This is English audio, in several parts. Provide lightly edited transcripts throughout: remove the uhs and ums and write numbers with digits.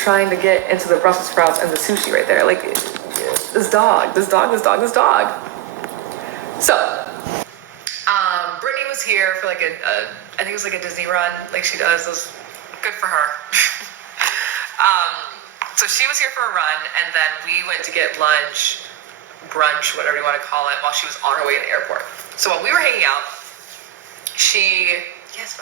trying to get into the Brussels sprouts and the sushi right there. Like, this dog. So, Brittany was here for like I think it was like a Disney run, like she does. It was good for her. So she was here for a run, and then we went to get lunch, brunch, whatever you want to call it, while she was on her way to the airport. So while we were hanging out, yes.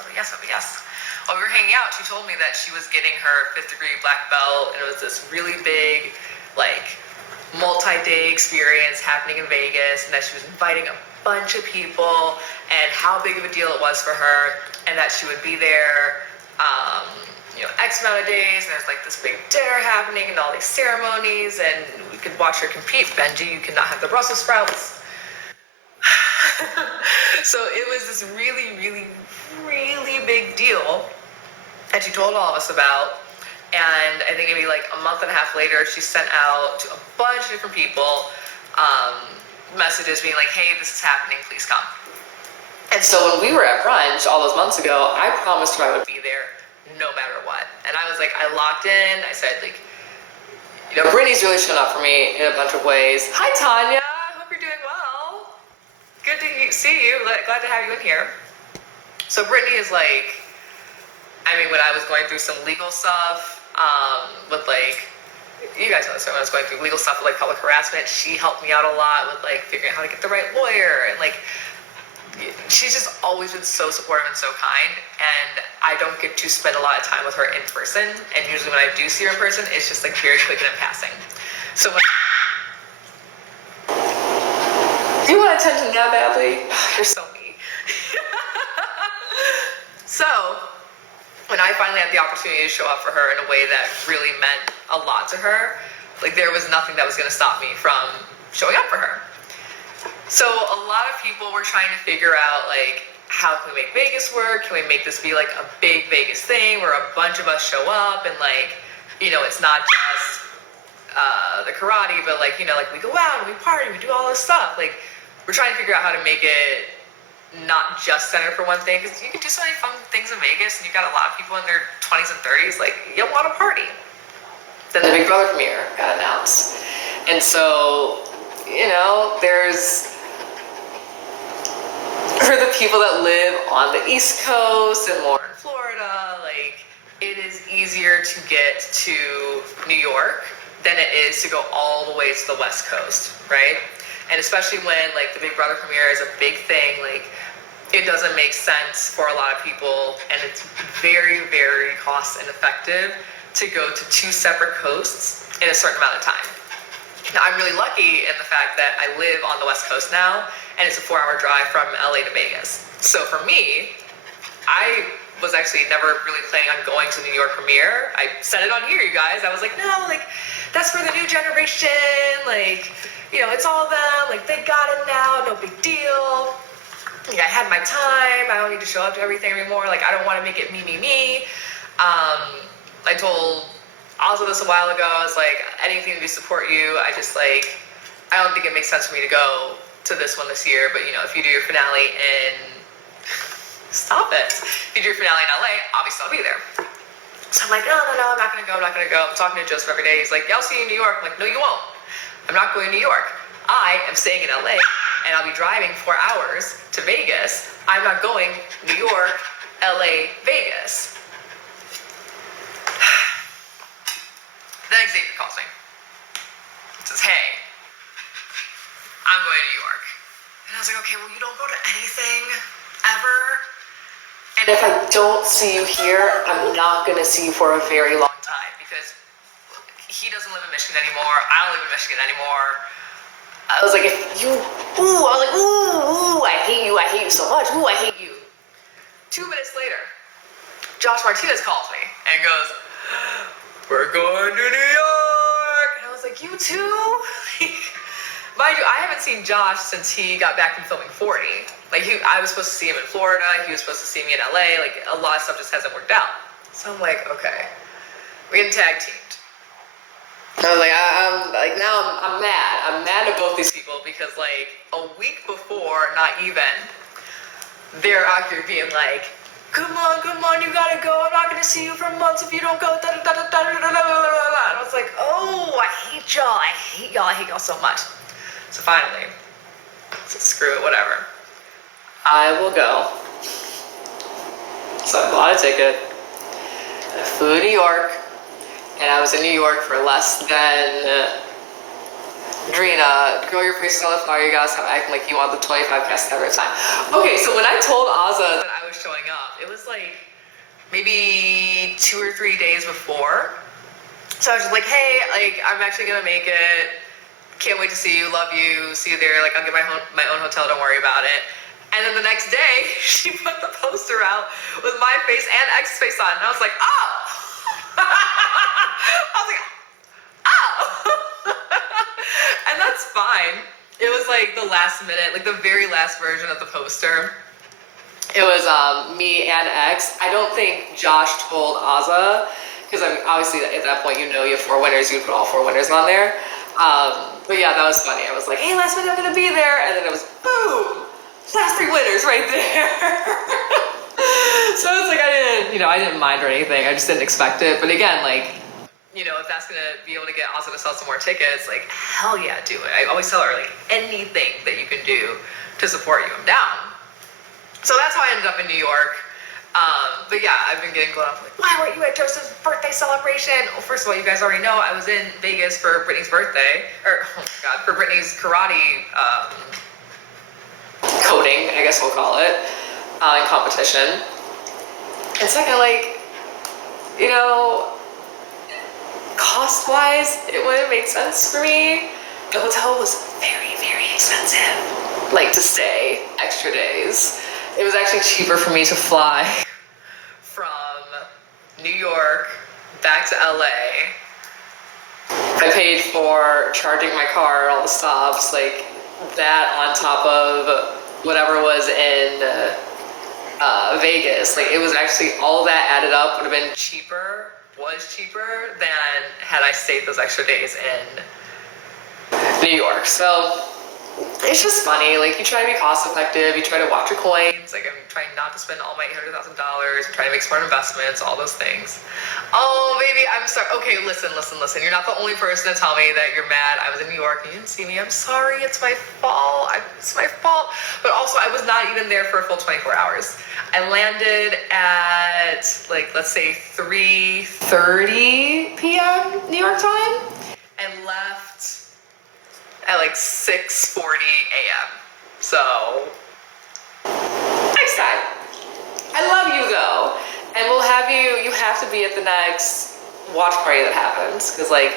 While we were hanging out, she told me that she was getting her 5th degree black belt, and it was this really big, like, multi-day experience happening in Vegas, and that she was inviting a bunch of people, and how big of a deal it was for her, and that she would be there, X amount of days, and there's like this big dinner happening and all these ceremonies, and we could watch her compete. Benji, you cannot have the Brussels sprouts. So it was this really, really, really big deal that she told all of us about. And I think maybe like a month and a half later, she sent out to a bunch of different people messages being like, hey, this is happening, please come. And so when we were at brunch all those months ago, I promised her I would be there no matter what. And I was like, I locked in, I said like, Brittany's really shown up for me in a bunch of ways. Hi, Tanya, I hope you're doing well. Good to see you, glad to have you in here. So Brittany is like, when I was going through some legal stuff, with like, you guys know this, when I was going through legal stuff with like public harassment, she helped me out a lot with like figuring out how to get the right lawyer, and like, she's just always been so supportive and so kind, and I don't get to spend a lot of time with her in person, and usually when I do see her in person, it's just like very quick and in passing. So do you want attention that badly? You're so mean. So when I finally had the opportunity to show up for her in a way that really meant a lot to her, like there was nothing that was going to stop me from showing up for her. So a lot of people were trying to figure out like, how can we make Vegas work? Can we make this be like a big Vegas thing where a bunch of us show up and like, it's not just the karate, but like, like we go out and we party, we do all this stuff. Like we're trying to figure out how to make it not just centered for one thing, because you can do so many fun things in Vegas and you've got a lot of people in their 20s and 30s, like you'll want to party. Then the Big Brother premiere got announced. And so, there's, for the people that live on the East Coast and more in Florida, like it is easier to get to New York than it is to go all the way to the West Coast, right? And especially when like the Big Brother premiere is a big thing, like it doesn't make sense for a lot of people, and it's very, very cost ineffective to go to 2 separate coasts in a certain amount of time. Now, I'm really lucky in the fact that I live on the West Coast now, and it's a 4-hour drive from LA to Vegas. So for me, I was actually never really planning on going to the New York premiere. I said it on here, you guys. I was like, no, like, that's for the new generation. Like, it's all them. Like, they got it now. No big deal. Like, I had my time. I don't need to show up to everything anymore. Like, I don't want to make it me. I told Ozzy this a while ago. I was like, anything to support you. I don't think it makes sense for me to go to this one this year. But, if you do your finale in... Stop it. If you do your finale in LA, obviously I'll be there. So I'm like, no, I'm not going to go. I'm talking to Joseph every day. He's like, yeah, I'll see you in New York. I'm like, no, you won't. I'm not going to New York. I am staying in LA, and I'll be driving 4 hours to Vegas. I'm not going New York, LA, Vegas. Then Xavier calls me. He says, hey, I'm going to New York. And I was like, okay, well, you don't go to anything ever. And if I don't see you here, I'm not going to see you for a very long time, because he doesn't live in Michigan anymore. I don't live in Michigan anymore. I was like, ooh, I hate you so much. Ooh, I hate you. 2 minutes later, Josh Martinez calls me and goes, we're going to New York. And I was like, you too? Mind you, I haven't seen Josh since he got back from filming 40. Like, I was supposed to see him in Florida. He was supposed to see me in LA. Like, a lot of stuff just hasn't worked out. So I'm like, okay, we're getting tag teamed. I was like, I'm mad. I'm mad at both these people because, like, a week before, not even, they're out here being like, come on, you gotta go. I'm not gonna see you for months if you don't go. hate y'all. I hate y'all. I hate y'all so much. So finally, so screw it, whatever. I will go. So I bought a ticket. I flew to New York, and I was in New York for less than. Drina, grow your face on the fire. You gotta stop acting like you want the 25 guests every time. Okay, so when I told Azza that I was showing up, it was like maybe 2 or 3 days before. So I was just like, hey, like I'm actually gonna make it. Can't wait to see you. Love you. See you there. Like I'll get my own hotel. Don't worry about it. And then the next day, she put the poster out with my face and X's face on, and I was like, oh. I was like, oh. And that's fine. It was like the last minute, like the very last version of the poster. It was me and X. I don't think Josh told Azza, because I mean, obviously at that point you know you have 4 winners, you would put all 4 winners on there. But yeah, that was funny. I was like, hey, last minute I'm gonna be there, and then it was boom, last 3 winners right there. So it's like I didn't mind or anything. I just didn't expect it. But again, like, you know, if that's gonna be able to get Azza to sell some more tickets, like hell yeah, do it. I always tell her like anything that you can do to support you, I'm down. So that's how I ended up in New York. But yeah, I've been getting blown up like, why weren't you at Joseph's birthday celebration? Well, first of all, you guys already know I was in Vegas for Brittany's birthday, or oh my god, for Brittany's karate coding, I guess we'll call it, in competition. And second, like, you know, cost-wise, it wouldn't make sense for me. The hotel was very, very expensive, like to stay extra days. It was actually cheaper for me to fly from New York back to LA. I paid for charging my car, all the stops, like that on top of whatever was in Vegas. Like it was actually, all that added up would have been cheaper, was cheaper than had I stayed those extra days in New York. So it's just funny, like you try to be cost effective, you try to watch your coins, like I'm trying not to spend all my $800,000, I'm trying to make smart investments, all those things. Oh baby, I'm sorry. Okay, listen, you're not the only person to tell me that you're mad I was in New York and you didn't see me. I'm sorry, it's my fault. It's my fault. But also I was not even there for a full 24 hours. I landed at like, let's say 3:30 p.m. New York time and left at like 6:40 a.m. So, next time. I love you though. And we'll have you have to be at the next watch party that happens. Because like,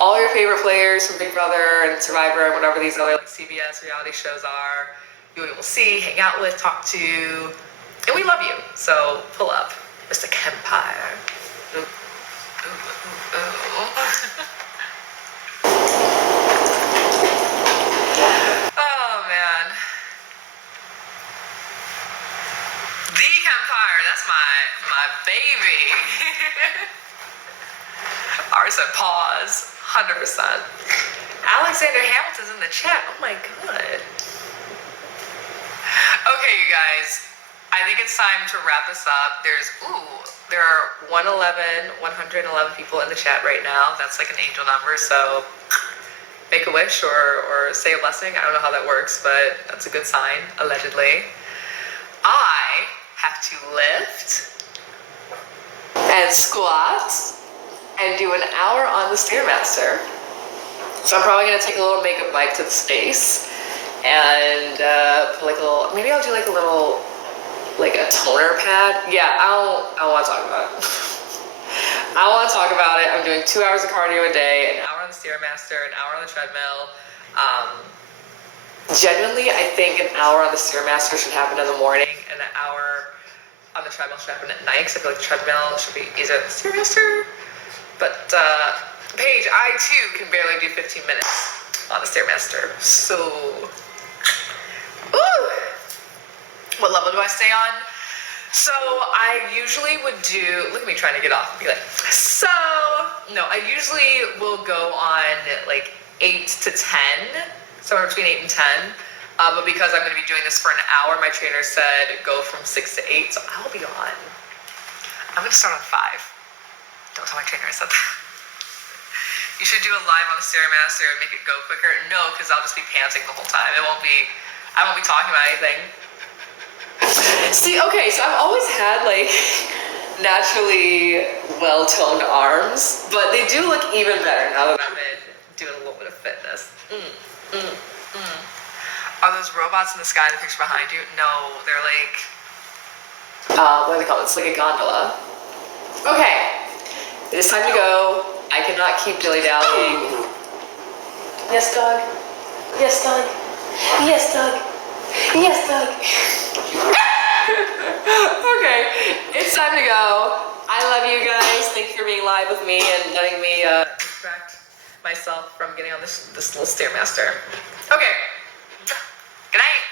all your favorite players from Big Brother and Survivor and whatever these other like CBS reality shows are, you will see, hang out with, talk to, and we love you. So, pull up, Mr. Kempire. Ooh, ooh, ooh, ooh. Oh man. The Kempire, that's my baby. Ours said pause, 100%. Alexander Hamilton's in the chat. Oh my god. Okay, you guys. I think it's time to wrap this up. There are 111 people in the chat right now. That's like an angel number, so make a wish or say a blessing. I don't know how that works, but that's a good sign, allegedly. I have to lift and squat and do an hour on the Stairmaster. So I'm probably gonna take a little makeup bike to the space and put like a little, maybe I'll do like a little, like a toner pad. Yeah, I don't want to talk about it. I want to talk about it. I'm doing 2 hours of cardio a day, an hour on the Stairmaster, an hour on the treadmill. Genuinely, I think an hour on the Stairmaster should happen in the morning, and an hour on the treadmill should happen at night, because I feel like the treadmill should be easier than the Stairmaster. But Paige, I too can barely do 15 minutes on the Stairmaster. So, ooh, what level do I stay on? So I usually would do, look at me trying to get off and be like, so, no, I usually will go on like 8 to 10, somewhere between 8 and 10. But because I'm going to be doing this for an hour, my trainer said go from 6 to 8, so I'll be on. I'm going to start on 5. Don't tell my trainer I said that. You should do a live on the Stairmaster and make it go quicker. No, because I'll just be panting the whole time. I won't be talking about anything. See, okay, so I've always had like naturally well-toned arms, but they do look even better now that I've been doing a little bit of fitness. Are those robots in the sky in the picture behind you? No, they're like, what do they call it? It's like a gondola. Okay, it is time to go. I cannot keep dilly-dallying. Yes, dog. Yes, dog. Yes, dog. Yes, dog. Okay, it's time to go. I love you guys. Thank you for being live with me and letting me distract myself from getting on this little Stairmaster. Okay. Good night.